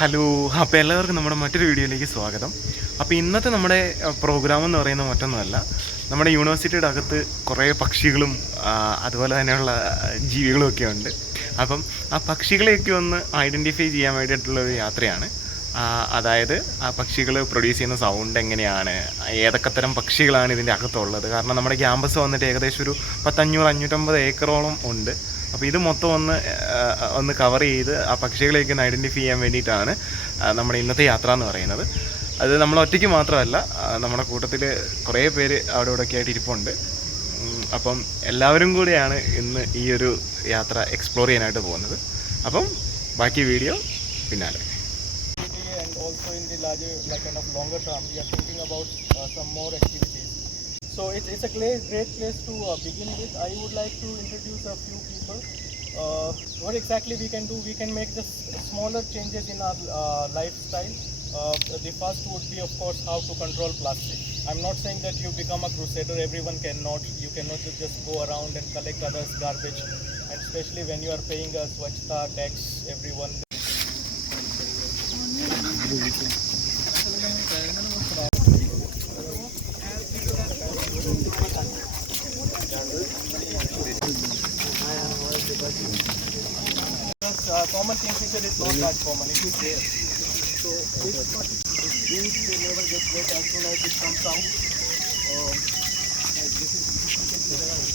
Hello, അപ്പോൾ എല്ലാവർക്കും നമ്മുടെ മറ്റൊരു വീഡിയോയിലേക്ക് സ്വാഗതം. അപ്പോൾ ഇന്നത്തെ നമ്മുടെ പ്രോഗ്രാം എന്ന് പറയുന്നത് മറ്റൊന്നുമല്ല, നമ്മുടെ യൂണിവേഴ്സിറ്റിയുടെ അകത്ത് കുറേ പക്ഷികളും അതുപോലെ തന്നെയുള്ള ജീവികളും ഒക്കെ ഉണ്ട്. അപ്പം ആ പക്ഷികളെയൊക്കെ ഒന്ന് ഐഡൻറ്റിഫൈ ചെയ്യാൻ വേണ്ടിയിട്ടുള്ളൊരു യാത്രയാണ്. അതായത് ആ പക്ഷികൾ പ്രൊഡ്യൂസ് ചെയ്യുന്ന സൗണ്ട് എങ്ങനെയാണ്, ഏതൊക്കെ തരം പക്ഷികളാണ് ഇതിൻ്റെ അകത്തുള്ളത്. കാരണം നമ്മുടെ ക്യാമ്പസ് വന്നിട്ട് ഏകദേശം ഒരു 550 ഏക്കറോളം ഉണ്ട്. അപ്പോൾ ഇത് മൊത്തം ഒന്ന് കവർ ചെയ്ത് ആ പക്ഷികളെയൊക്കെ ഒന്ന് ഐഡൻറ്റിഫൈ ചെയ്യാൻ വേണ്ടിയിട്ടാണ് നമ്മുടെ ഇന്നത്തെ യാത്ര എന്ന് പറയുന്നത്. അത് നമ്മൾ ഒറ്റയ്ക്ക് മാത്രമല്ല, നമ്മുടെ കൂട്ടത്തിൽ കുറേ പേര് അവിടെ ഇവിടെയൊക്കെ ആയിട്ട് ഇരിപ്പുണ്ട്. അപ്പം എല്ലാവരും കൂടെയാണ് ഇന്ന് ഈ ഒരു യാത്ര എക്സ്പ്ലോർ ചെയ്യാനായിട്ട് പോകുന്നത്. അപ്പം ബാക്കി വീഡിയോ പിന്നാലെ. And also in the larger, like kind of longer term, we are thinking about some more activities. So it's a great place to begin with. I would like to introduce a few people. What exactly we can do? We can make just smaller changes in our lifestyle. The first would be, of course, how to control plastic. I'm not saying that you become a crusader. Everyone cannot. You cannot just go around and collect others' garbage. And especially when you are paying a Swachhta tax, everyone. Common kingfisher is not that common. It is there. So this wings they never get wet as soon as it comes out.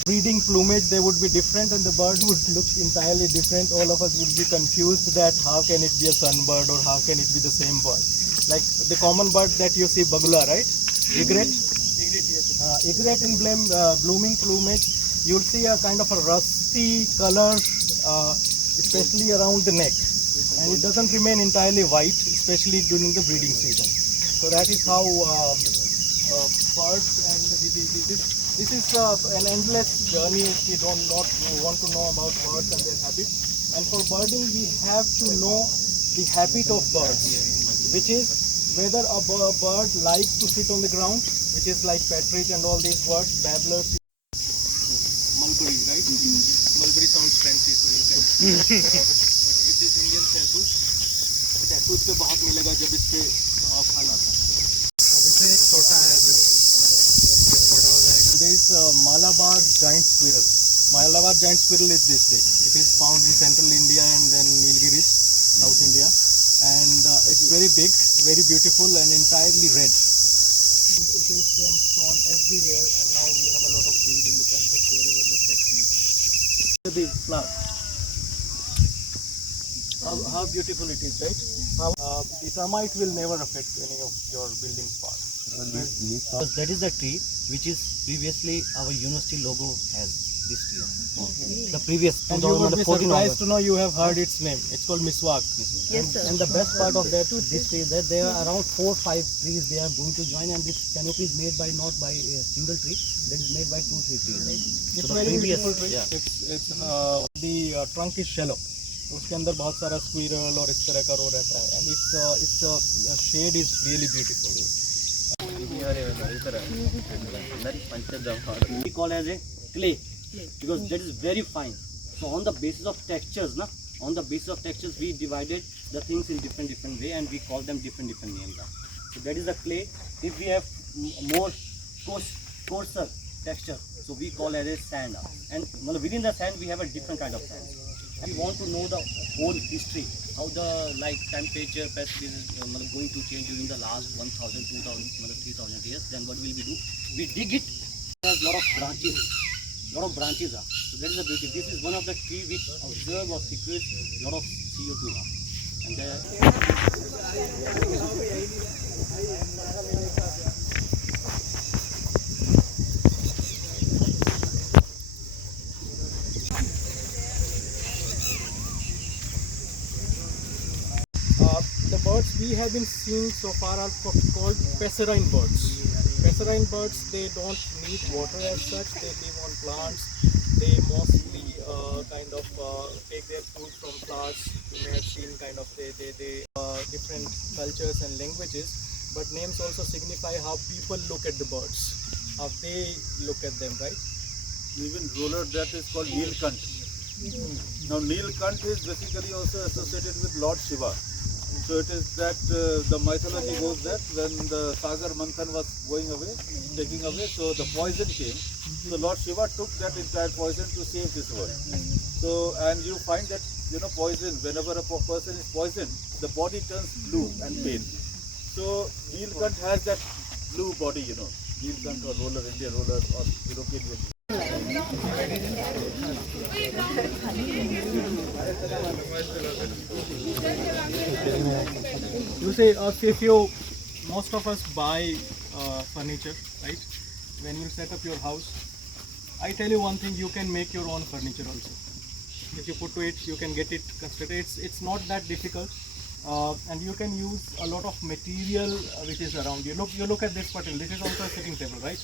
Breeding plumage they would be different, and the bird would look entirely different. All of us would be confused that how can it be a sunbird or how can it be the same bird. Like the common bird that you see, bagula, right? Egret. Egret in blooming plumage, you'll see a kind of a rusty color, especially around the neck, and it doesn't remain entirely white, especially during the breeding season. So that is how birds, and this is an endless journey if you not want to know about birds and their habits. And for birding we have to know the habit of birds, which is whether a bird likes to sit on the ground, which is like partridge and all these birds, babblers. Mulberry, right? Mulberry sounds fancy, so you can. It is Indian sahtoot. Sahtoot पे बहुत मिलेगा जब इसके फल आता है. इससे एक छोटा है जो छोटा हो जाएगा. There is Malabar giant squirrel. Malabar giant squirrel is this big. It is found in central India and then Nilgiris, South India, and it's very big, very beautiful, and entirely red. It is then shown everywhere, and now we have a lot of these in the campus wherever the factory is. The flower. How beautiful it is, right? The termite will never affect any of your building parts. That is the tree which is previously our university logo has. This tree. The previous. And you would be surprised to know you have heard its name. It's called miswak. Yes, sir. And the best part of that this tree that there are around 4 or 5 trees they are going to join, and this canopy is made by not by a single tree. That is made by 2-3 trees. Right? It's so very beautiful tree. Yeah. It's the trunk is shallow. उसके अंदर बहुत सारा squirrel और इस तरह का रो रहता है, and its shade is really beautiful. We call as a clay because that is very fine. So on the basis of textures, we divided the things in different way, and we call them different names. So that is the clay. If we have more coarser texture, so we call as a sand. And within the sand we have a different kind of sand. We want to know the whole history, how the temperature is going to change during the last 1,000, 2,000, 3,000 years. Then what will we do? We dig it. There's a lot of branches. So that is the beauty. This is one of the tree which observe or secretes a lot of CO2. And the birds we have been seeing so far are called passerine birds. Passerine birds, they don't need water as such. They live on plants. They mostly take their food from flowers. You may have seen different cultures and languages, but names also signify how people look at the birds, how they look at them, right? Even ruler, that is called Neelkant. Now Neelkant is basically also associated with Lord Shiva. So it is that the mythology goes that when the Sagar Manthan was going away, taking away, so the poison came. So Lord Shiva took that entire poison to save this world. So, and you find that, poison, whenever a person is poisoned, the body turns blue and pale. So Neelkant has that blue body, Neelkant or roller, Indian roller or European roller. You say if you, most of us buy furniture, right? When you set up your house, I tell you one thing, you can make your own furniture also. If you put to it, you can get it constructed. It's not that difficult, and you can use a lot of material which is around you. Look at this pattern. This is also a sitting table, right?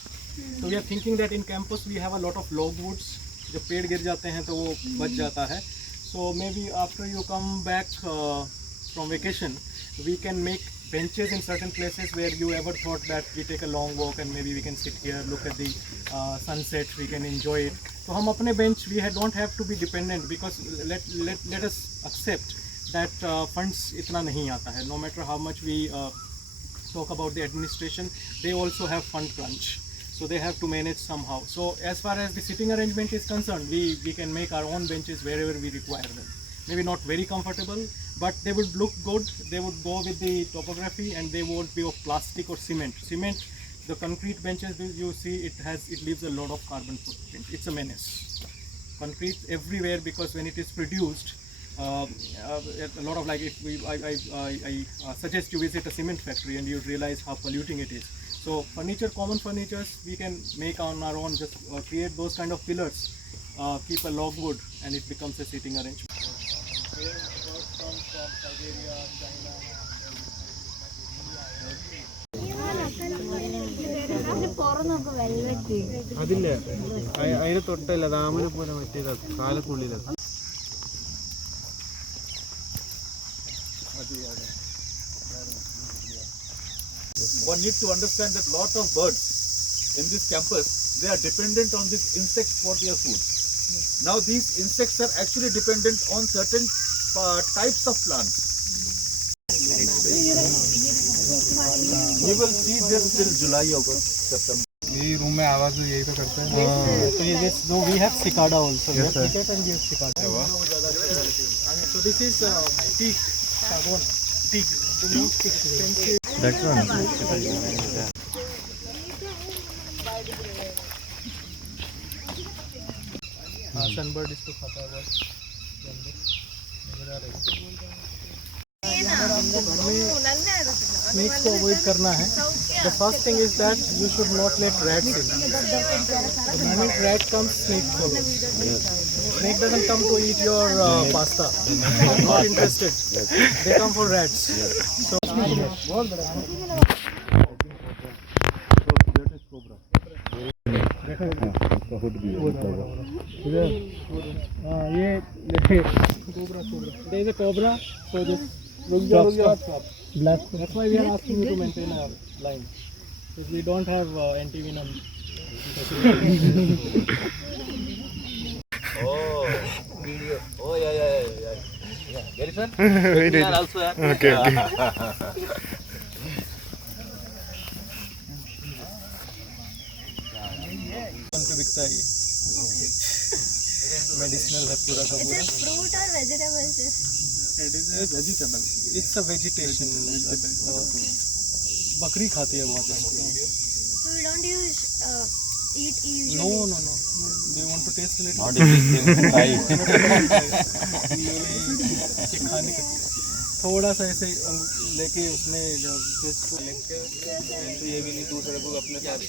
So we are thinking that in campus we have a lot of logwoods. जब पेड़ गिर जाते हैं तो वो बच जाता है. So maybe after you come back from vacation, we can make benches in certain places where you ever thought that we take a long walk and maybe we can sit here, look at the sunset, we can enjoy it. So हम अपने bench, we don't have to be dependent, because let us accept that funds इतना नहीं आता है. No matter how much we talk about the administration, they also have fund crunch. So they have to manage somehow. So as far as the sitting arrangement is concerned, we can make our own benches wherever we require them. Maybe not very comfortable, but they would look good. They would go with the topography, and they won't be of plastic or cement. Cement, the concrete benches you see, it leaves a lot of carbon footprint. It's a menace. Concrete everywhere, because when it is produced, a lot of, like, I suggest you visit a cement factory and you realize how polluting it is. So furniture, common furnitures, we can make on our own. Just create those kind of pillars, keep a logwood, and it becomes a sitting arrangement. അതില്ലേ അതിന് തൊട്ടല്ല ദാമനെ പോലെ മറ്റേതാ കാലക്കുള്ളില. One needs to understand that lot of birds in this campus, they are dependent on these insects for their food. Now these insects are actually dependent on certain types of plants. You will see this till July, August, September. यही room में आवाज यही तो करते हैं. So we have cicada also. Yes, we have cricket and we have cicada. So this is teak, sagon, teak. The most expensive. That one. Sunbird इसको खाता है बहुत. Snakes को avoid करना है. The first thing is that you should not let rats in. The moment rat comes, snake follows. Snake doesn't come to eat your pasta. Not interested. They come for rats. So ये there is a cobra. So this black. That's why we are asking you to maintain a line, because we don't have anti-venom. Oh, yeah. Very fun. Very are also Okay. उनको बिकता है ये. Medicinal है पूरा का पूरा. Fruit or vegetables? It is a vegetable. It's a vegetation. बकरी खाती है बहुत इसको. So we don't eat usually. No. Do you want to taste a little? खाने का थोड़ा सा ऐसे लेके उसने टेस्ट को लेके, तो ये भी नहीं दूसरे को अपने साथ.